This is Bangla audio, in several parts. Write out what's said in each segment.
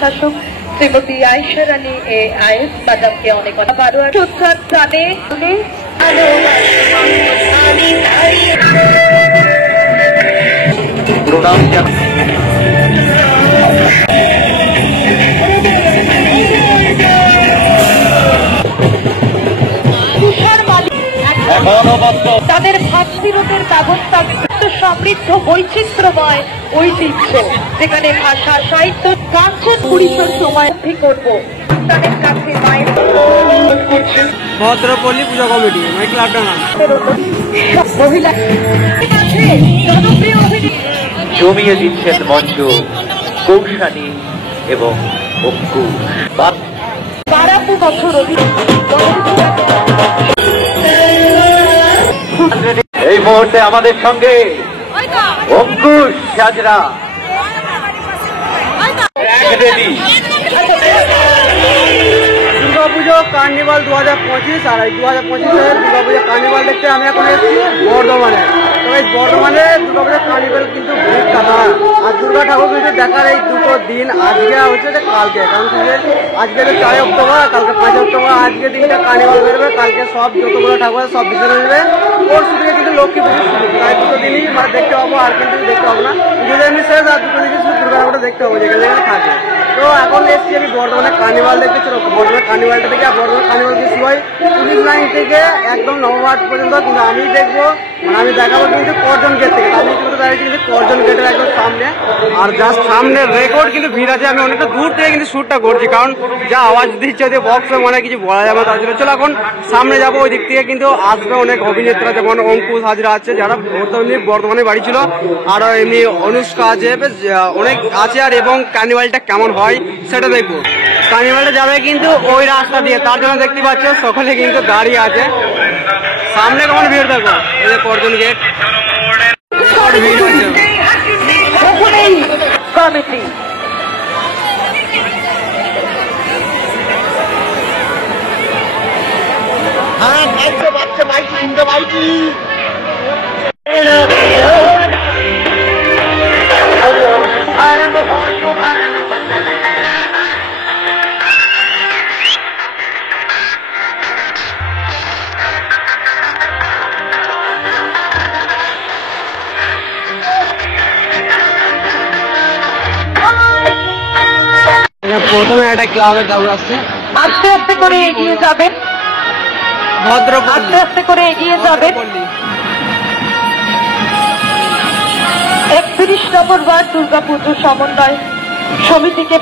শাসক শ্রীমতী আয়েশা রানী আয়েস ম্যাডামকে অনেক প্রাণে তাদের ভাষবিরোধের ব্যবস্থা সমৃদ্ধ বৈচিত্র্যময় ঐতিহ্য, যেখানে ভাষা সাহিত্য কাঞ্চন পরিসর সময় করব তাদের কাছে মায়ের ভদ্রপল্লী পূজা কমিটি জমিয়ে দিচ্ছেন মঞ্চ কৌশানী এবং বারাপু বছর এই মুহূর্তে আমাদের সঙ্গে অঙ্কুশ সাজরা দুর্গাপুজো কার্নিভাল 2025। আর এই 2025-এর দুর্গাপুজো কার্নিভাল দেখতে আমি এখন এসেছি বর্ধমানে। তো এই বর্ধমানে দুর্গাপুজো কার্নিভাল কিন্তু ভিড় টাকা। আর দুর্গা ঠাকুর কিন্তু দেখার এই দুটো দিন, আজকে হচ্ছে যে কালকে, কারণ আজকে 4 অক্টোবর, কালকে 5 অক্টোবর। আজকে দিনটা কার্নিভাল বেরোবে, কালকে সব যতগুলো ঠাকুর সব বিসর্জন দেবে। পরশু থেকে কিন্তু লক্ষ্মী পুজো শুরু, তাই দুটো দিনই মানে দেখতে পাবো, আর কিন্তু দেখতে পাবো না। পুজো এমনি শেষ, আর দুটো দিনই শুধু দুর্গা ঠাকুরটা দেখতে পাবো যেখানে যেখানে থাকে। তো এখন এসছি আমি বর্ধমানে কার্নিভাল দেখতে। বর্ধমানে কার্নিভালটা থেকে, আর বর্ধমানে কার্নিভাল কি শুরু হয় পুলিশ লাইন থেকে একদম নবঘাট পর্যন্ত। কিন্তু আমি দেখবো, মানে আমি দেখাবো কিন্তু করজন গেট থেকে। আমি কিন্তু দাঁড়িয়েছি কিন্তু করজন গেটের একদম সামনে, আর জাস্ট সামনে রেকর্ড কিন্তু ভিড় আছে। আমি অনেকটা দূর থেকে কিন্তু শ্যুটটা করছি, কারণ যা আওয়াজ দিচ্ছে যে বক্সে মনে কিছু বলা যাবে, তার জন্য চলো এখন সামনে যাবো। ওই দিক থেকে কিন্তু আসবে অনেক অভিনেত্রা, যেমন অঙ্কুশ হাজরা আছে, যারা বর্ধমানে বাড়ি ছিল, আর এমনি অনুষ্কা আছে, বেশ অনেক আছে। আর এবং কার্নিভালটা কেমন হয় সেটা দেখবো। কার্নিভালটা যাবে কিন্তু ওই রাস্তা দিয়ে, তার জন্য দেখতে পাচ্ছ সকলে কিন্তু দাঁড়িয়ে আছে। সামনে কেমন ভিড় দেখো, এই যে করজন গেট ভিড় আছে। প্রথমে একটা ক্লাবের ঠাকুর আসছে, আস্তে আস্তে করে এগিয়ে যাবেন, আস্তে আস্তে করে এগিয়ে যাবেন। 31 নম্বর ওয়ার্ড দুর্গাপুজো সমন্বয় সমিতিকে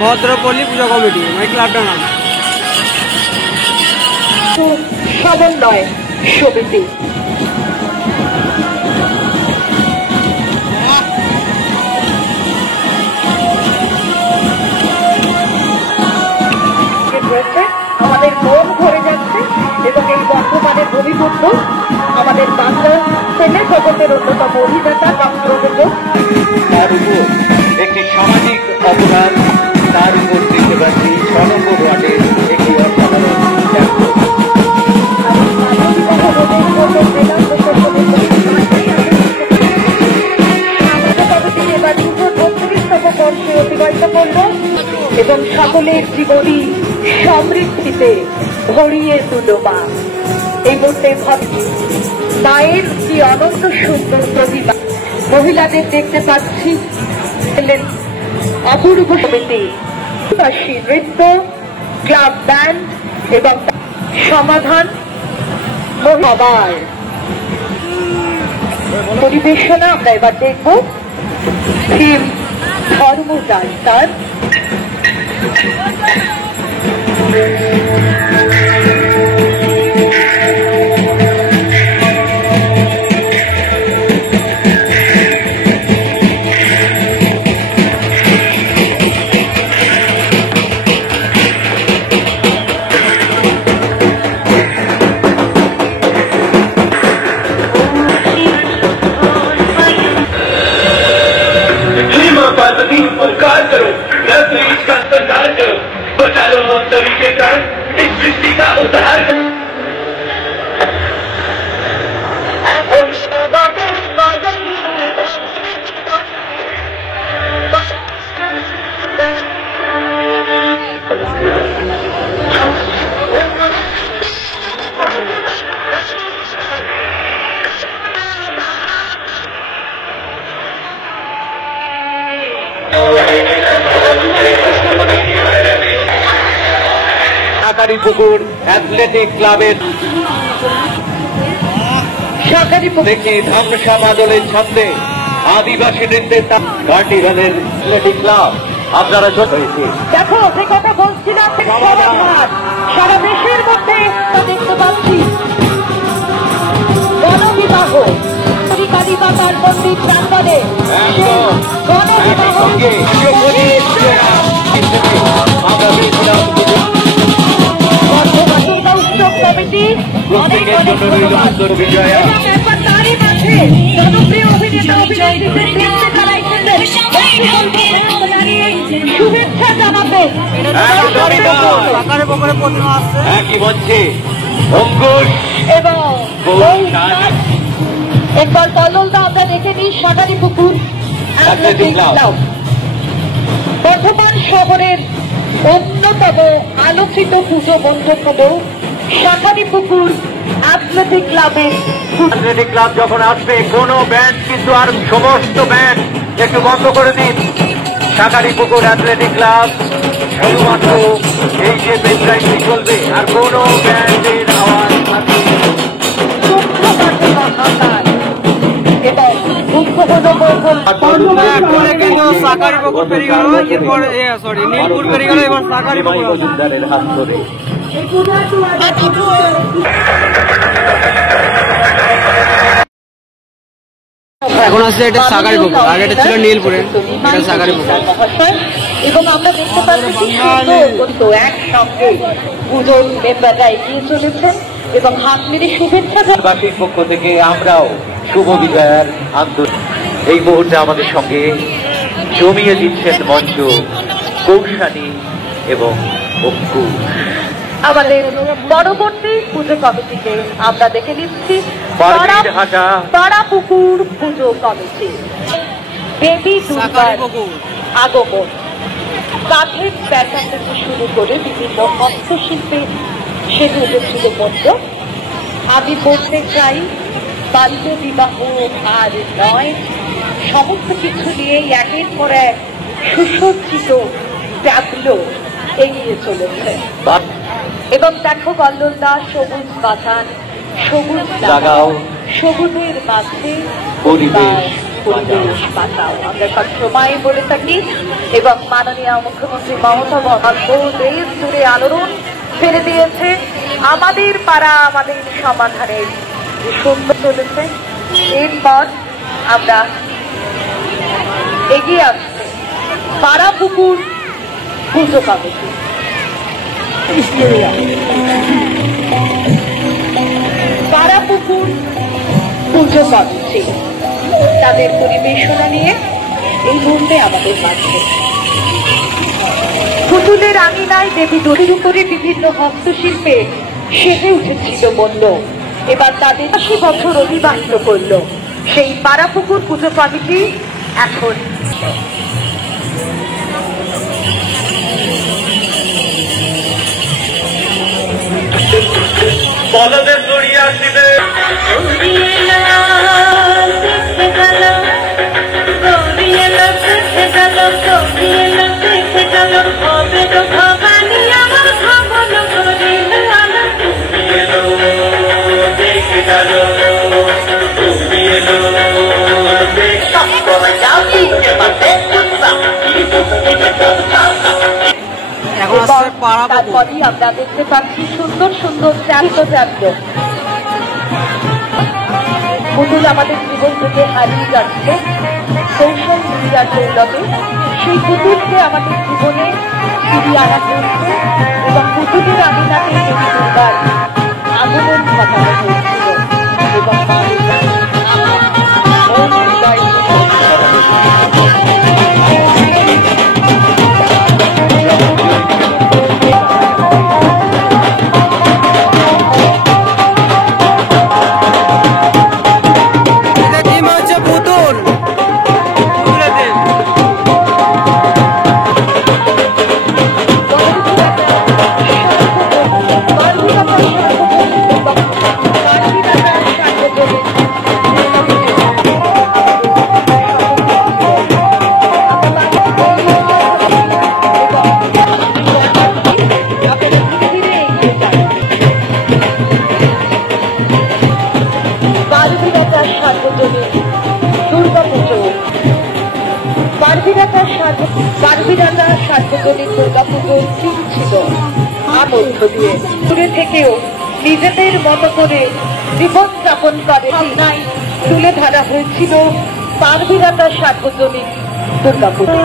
ভদ্রপল্লী পূজা কমিটি ক্লাবটার নাম সমন্বয় সমিতি। আমাদের মন ভরে যাচ্ছে এবং এই বর্তমানের ভূমিপুত্র আমাদের বাংলার ছেলে জগতের অন্যতম অভিনেতা তার উপর একটি সামাজিক অপরাধ, তার উপর দিতে পারছি 6 নম্বর ওয়ার্ডের একটি অসাধারণ অতিবাহিত করব এবং সকলের জীবনী সমৃদ্ধিতে ভরিয়ে তুলো মা। এই মুহূর্তে মায়ের কি অনন্ত সুন্দর প্রতিভা মহিলাদের দেখতে পাচ্ছি। অপূর্ব সমিতি, নৃত্য, ক্লাব ব্যান্ড এবং সমাধান সবার পরিবেশনা আমরা এবার দেখব। থিম ধর্মদাস তার उपकार करो, न तो इसका संधान करो, बचा लो हम सभी के प्राण। শাকারিপুকুর অ্যাথলেটিক ক্লাবের দেখে ধামসা মাদলের ছন্দে আদিবাসী নৃত্যের কার্নিভালের অ্যাথলেটিক ক্লাব আপনারা ছোট হয়েছে। দেখো যে কথা বলছিলাম সারা দেশের মধ্যে তা দেখতে পাচ্ছি। গণবিবাহ কালীমাতার মন্দির প্রাঙ্গণে উৎসব কমিটি অনেক অনেক ধন্যবাদ। তারই মাঝে জনপ্রিয় অভিনেতা শুভেচ্ছা জানাবে একই মঞ্চে অঙ্কুশ এবং একবার কল্লোলদা আমরা দেখে নিই শাকারিপুকুর অ্যাথলেটিক ক্লাব বর্ধমান শহরের অন্যতম আলোচিত পুজো মণ্ডপ হল শাকারিপুকুর অ্যাথলেটিক ক্লাবের। অ্যাথলেটিক ক্লাব যখন আসবে কোনো ব্যান্ড কিন্তু আর সমস্ত ব্যান্ড একটু বন্ধ করে দিন। শাকারিপুকুর অ্যাথলেটিক ক্লাব শুধুমাত্র এই যে বেঞ্চাইটি চলবে আর কোনো ব্যান্ডের আওয়াজ শাকারিপুকুর পেরিয়ে গেল, এরপর নীলপুর পেরিয়ে গেল, এবার শাকারিপুকুর হাত ধরে এখন আসছে এটা শাকারিপুকুর, আর এটা ছিল নীলপুরে, এটা শাকারিপুকুর। এবং আমরা দেখতে পাচ্ছি কি সুন্দর একসঙ্গে পুজোর মেম্বাররা এগিয়ে চলেছেন এবং হাত মেরে শুভেচ্ছা বাসীর পক্ষ থেকে আমরাও শুভ বিজয়ার আন্দোলন এই মুহূর্তে আমাদের সঙ্গে জমিয়ে দিচ্ছেন মঞ্চ কৌশানী এবং অঙ্কুশ। আমাদের পরবর্তী পুজো কমিটিকে আমরা দেখে নিচ্ছি পাড়াপুকুর পুজো কমিটি। দেবী দুর্গার আগমন কাঠের প্যাটার্ন থেকে শুরু করে বিভিন্ন হস্তশিল্পে সেজে উঠেছিল মণ্ডপ। আমি বলতে চাই বাল্য বিবাহ আর নয়, সমস্ত কিছু নিয়ে একের পর এক সুসজ্জিত ট্যাবলো এগিয়ে চলেছে। এবং দেখো কল্লোলদা সবুজ বাগান, সবুজ লাগাও, সবুজের মাঝে পরিবেশ বাঁচাও, আমরা সব সময় বলে থাকি। এবং মাননীয় মুখ্যমন্ত্রী মমতা বন্দ্যোপাধ্যায় দেশ জুড়ে আলোড়ন ফেলে দিয়েছে আমাদের পাড়া আমাদের সমাধানের সুন্দর চলেছে। এরপর আমরা এগিয়ে আসছি পাড়াপুকুর পুজো কমিটি। পাড়াপুকুর পুজো কমিটি তাদের পরিবেশনা নিয়ে এই মুহূর্তে আমাদের মাঝে। পুতুলের আঙিনায় দেবী দড়ির উপরে বিভিন্ন হস্তশিল্পে সেজে উঠেছিল মণ্ডপ। এবার তাদের ৮০ বছর অতিবাহিত করল সেই পাড়াপুকুর পুজো কমিটি। এখন বলদের জড়িয়ে আসিবে তারপরই আমরা দেখতে পাচ্ছি সুন্দর সুন্দর ট্যাবলো। পুতুল আমাদের জীবন থেকে হারিয়ে যাচ্ছে সোশ্যাল মিডিয়ার দৌলতে। সেই পুতুলকে আমাদের জীবনে ফিরিয়ে আনা হয়েছে এবং পুতুলের আঙিনাতে দেবী দুর্গার আগমন ঘটানো হয়েছিল এবং বারবিরাটা সার্বজনীন দুর্গাপুজোর থিম ছিল মধ্য দিয়ে দূরে থেকেও নিজেদের মতো করে জীবনযাপন করে নাই তুলে ধরা হয়েছিল বারবিরাটা সার্বজনীন দুর্গাপুজো।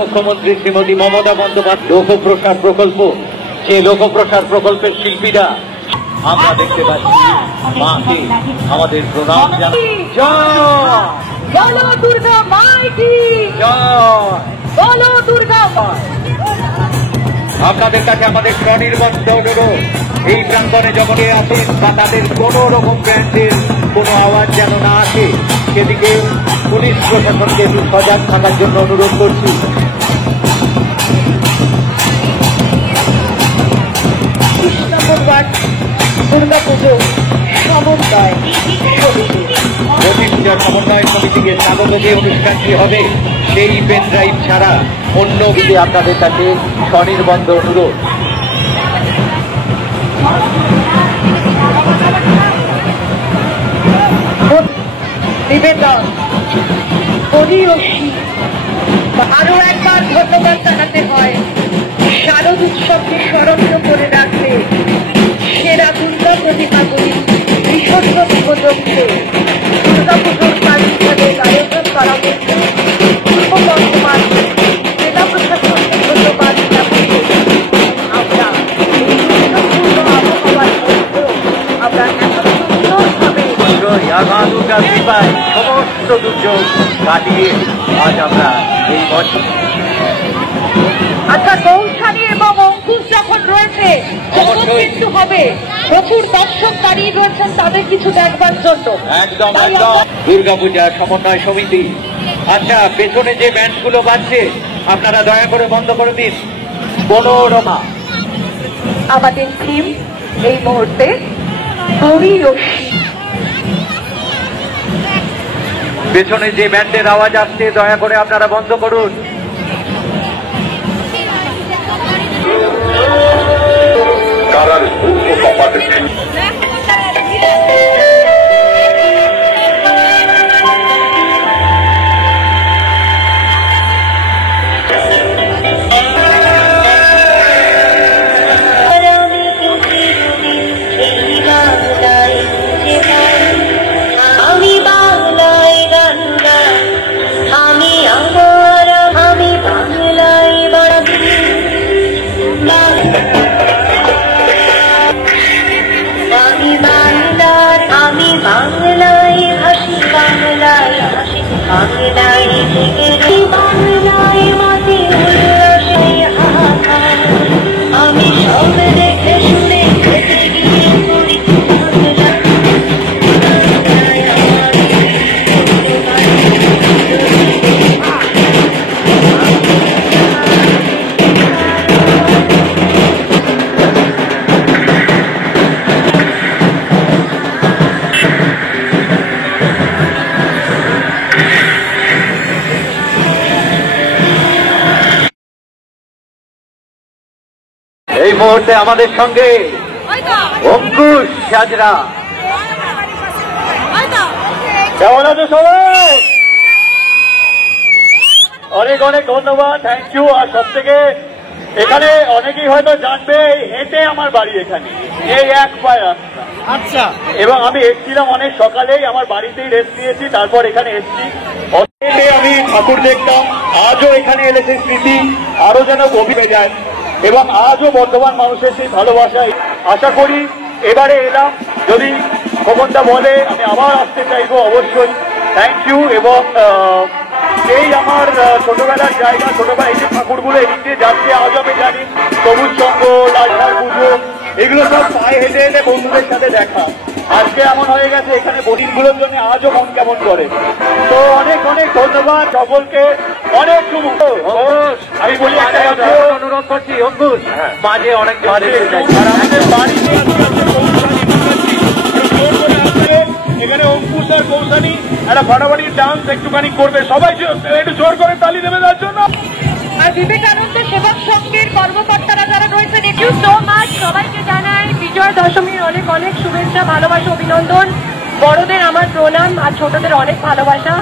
মুখ্যমন্ত্রী শ্রীমতী মমতা বন্দ্যোপাধ্যায় লোকপ্রসার প্রকল্প, যে লোকপ্রসার প্রকল্পের শিল্পীরা আমরা দেখতে পাচ্ছি মাকে আমাদের প্রণাম জানাই। বলো দুর্গা মাইটি, বলো দুর্গা মা। আপনাদের কাছে আমাদের স্বনির্বন্ধ অনুরোধ, এই প্রাঙ্গণে যখন আসেন বা তাদের কোন রকম ব্যান্ডের কোনো আওয়াজ যেন না আসে, সেদিকে পুলিশ প্রশাসনকে একটু সজাগ থাকার জন্য অনুরোধ করছি। দুর্গাপুজো সমন্বয় প্রতি পূজার সমন্বয় সমিতিকে স্বাগত যে অনুষ্ঠানটি হবে সেই পেন ড্রাইভ ছাড়া অন্য কিছু আপনাদের কাছে স্বনির্বন্ধ অনুরোধ। নিবেদন পরিরশী আরো একবার ধন্যবাদ জানাতে হয় শারদ উৎসবকে স্মরণীয় করে রাখতে সেরা দুর্গা প্রতিমাগুলি বিসর্জন উপলক্ষে দুর্গাপুজোর কার্যক্রমের আয়োজন করা হয়েছে। পূর্ব বর্ধমান জেলা প্রশাসনকে ধন্যবাদ জানাতে আমরা এই দুর্যোগপূর্ণ আবহাওয়ার মধ্যেও আমরা এত সুন্দরভাবে মা দুর্গার কৃপায় সমস্ত দুর্যোগ কাটিয়ে আজ আমরা এই বছর। আচ্ছা, গৌছানি এবং অঙ্কুশ যখন রয়েছে তখন কিন্তু হবে প্রচুর দর্শক দাঁড়িয়ে রয়েছেন তাদের কিছু দেখবার জন্য। একদম একদম দুর্গাপূজা সমন্বয় সমিতি। আচ্ছা, পেছনে যে ব্যান্ডগুলো বাজছে আপনারা দয়া করে বন্ধ করে দিন। বনোরমা আমাদের থিম এই মুহূর্তে পরিরশী। পেছনে যে ব্যান্ডের আওয়াজ আসছে দয়া করে আপনারা বন্ধ করুন। এই মুহূর্তে আমাদের সঙ্গে অঙ্কুশ সাজরা। কেমন আছো সবাই? অনেক অনেক ধন্যবাদ, থ্যাংক ইউ। আর সব থেকে এখানে অনেকেই হয়তো জানবে হেঁটে আমার বাড়ি এখানে, এই এক পায়ে রাস্তা। আচ্ছা, এবং আমি এসেছিলাম অনেক সকালেই, আমার বাড়িতেই রেস্ট নিয়েছি, তারপর এখানে এসেছি। আমি ঠাকুর দেখতাম, আজও এখানে এলে সেই স্মৃতি আরো যেন গভীর হয়ে যায়, এবং আজও বর্ধমান মানুষের সেই ভালোবাসায় আশা করি এবারে এলাম, যদি খবরটা বলে আমি আবার আসতে চাইবো অবশ্যই। Thank you. এবং এই আমার ছোটবেলার জায়গা, ছোটবেলা এই যে ঠাকুরগুলো এদিক দিয়ে যাচ্ছে, আজও আমি জানি সবুজ সঙ্গ, লালঘর পুজো, এগুলো সব পায়ে হেঁটে হেঁটে বন্ধুদের সাথে দেখা। আজকে এমন হয়ে গেছে এখানে বোটিংগুলোর জন্য আজও মন কেমন করে। তো অনেক অনেক ধন্যবাদ সকলকে, অনেক শুভ। আমি বলি একটা কথা অনুরোধ করছি, অঙ্কুশ মাঝে অনেক আমাদের বাড়িতে এখানে অঙ্কুশ আর কৌশানী একটা ফাটাফাটি ডান্স একটুখানি করবে, সবাই একটু জোর করে তালি দেবে তার জন্য। আর বিবেকানন্দ সেবক সংঘের কর্মকর্তারা যারা রয়েছেন, থ্যাংক ইউ সো মাচ। সবাইকে জানাই বিজয়া দশমীর অনেক অনেক শুভেচ্ছা, ভালোবাসা, অভিনন্দন। বড়দের আমার প্রণাম আর ছোটদের অনেক ভালোবাসা।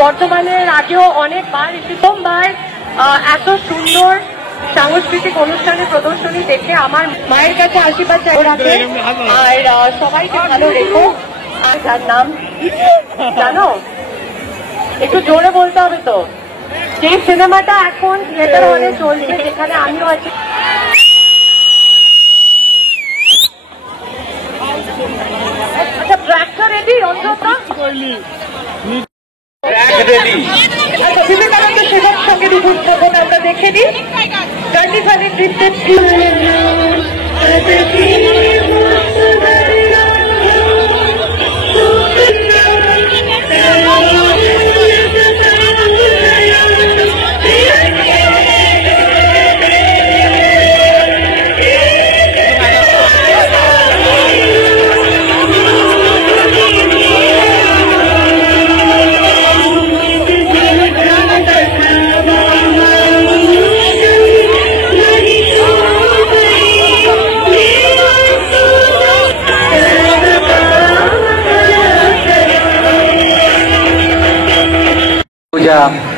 বর্তমানের আগেও অনেকবার এসে সোমবার এত সুন্দর সাংস্কৃতিক অনুষ্ঠানের প্রদর্শনী দেখে আমার মায়ের কাছে আশীর্বাদ চাই রাখে। আর সবাইকে ভালো রেখো। আর যার নাম জানো, একটু জোরে বলতে হবে তো। যে সিনেমাটা এখন থিয়েটার হলে চলছে, যেখানে আমিও আছি। আচ্ছা, ট্র্যাকটা রেডি? অন্তত বিবেকানন্দ সেবক সঙ্গে উপস্থাপন আমরা দেখে নিই। কার্নিভালের নৃত্যের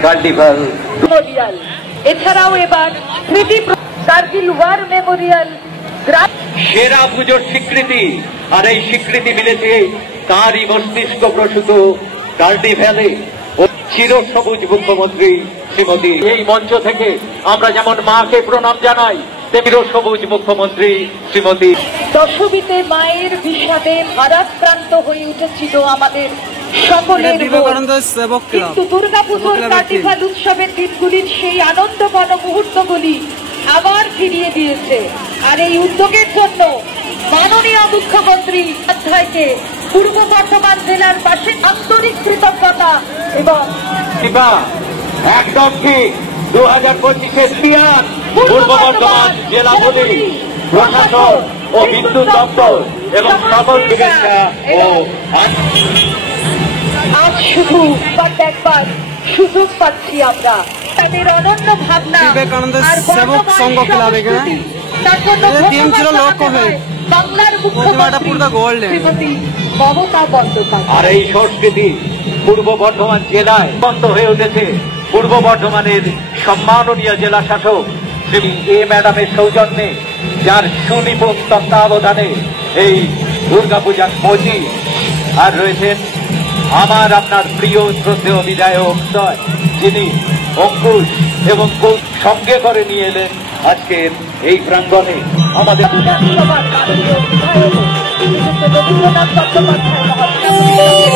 কার্নিভাল মেমোরিয়াল, এছাড়াও এবার স্মৃতি কার্গিল ওয়ার মেমোরিয়াল সেরা পুজোর স্বীকৃতি। আর এই স্বীকৃতি মিলেছে তারই মস্তিষ্ক প্রসূত কার্নিভ্যালে চিরসবুজ মুখ্যমন্ত্রী শ্রীমতী। এই মঞ্চ থেকে আমরা যেমন মাকে প্রণাম জানাই, চিরসবুজ মুখ্যমন্ত্রী শ্রীমতী। দশমীতে মায়ের বিষাদে ভারাক্রান্ত হয়ে উঠেছিল আমাদের সকলের মন। কিন্তু দুর্গাপুজোর কার্নিভাল উৎসবের দিনগুলির সেই আনন্দঘন মুহূর্তগুলি আবার ফিরিয়ে দিয়েছে। আর এই উদ্যোগের জন্য মাননীয় মুখ্যমন্ত্রী অধ্যায়কে পূর্ব বর্ধমান জেলার পাশে আন্তরিক কৃতজ্ঞতা এবং একদম ঠিক 2025-এর পিয়ার পূর্ব বর্ধমান জেলা পুলিশ প্রশাসন ও বিদ্যুৎ দপ্তর এবং সকল শুভেচ্ছা ও আজ শুধু একবার সুযোগ পাচ্ছি আমরা তাদের অনন্য ভাবনা বিবেকানন্দ সেবক সংঘ ক্লাব এখানে বাংলার মুখ্যমন্ত্রী শ্রীমতী মমতা বন্দ্যোপাধ্যায়। আর এই সংস্কৃতি পূর্ব বর্ধমান জেলায় বন্ধ হয়ে উঠেছে পূর্ব বর্ধমানের সম্মাননীয় জেলা শাসক শ্রী এ ম্যাডামের সৌজন্যে, যার সুনিপুণ তত্ত্বাবধানে এই দুর্গাপূজার পঁচিশ। আর রয়েছেন আমার আপনার প্রিয় শ্রদ্ধেয় বিধায়ক যিনি অঙ্কুশ এবং সঙ্গে করে নিয়ে এলেন আজকের এই প্রাঙ্গণে আমাদের বিধানসভার মাননীয় বিধায়ক রবীন্দ্রনাথ চট্টোপাধ্যায় মহাশয়।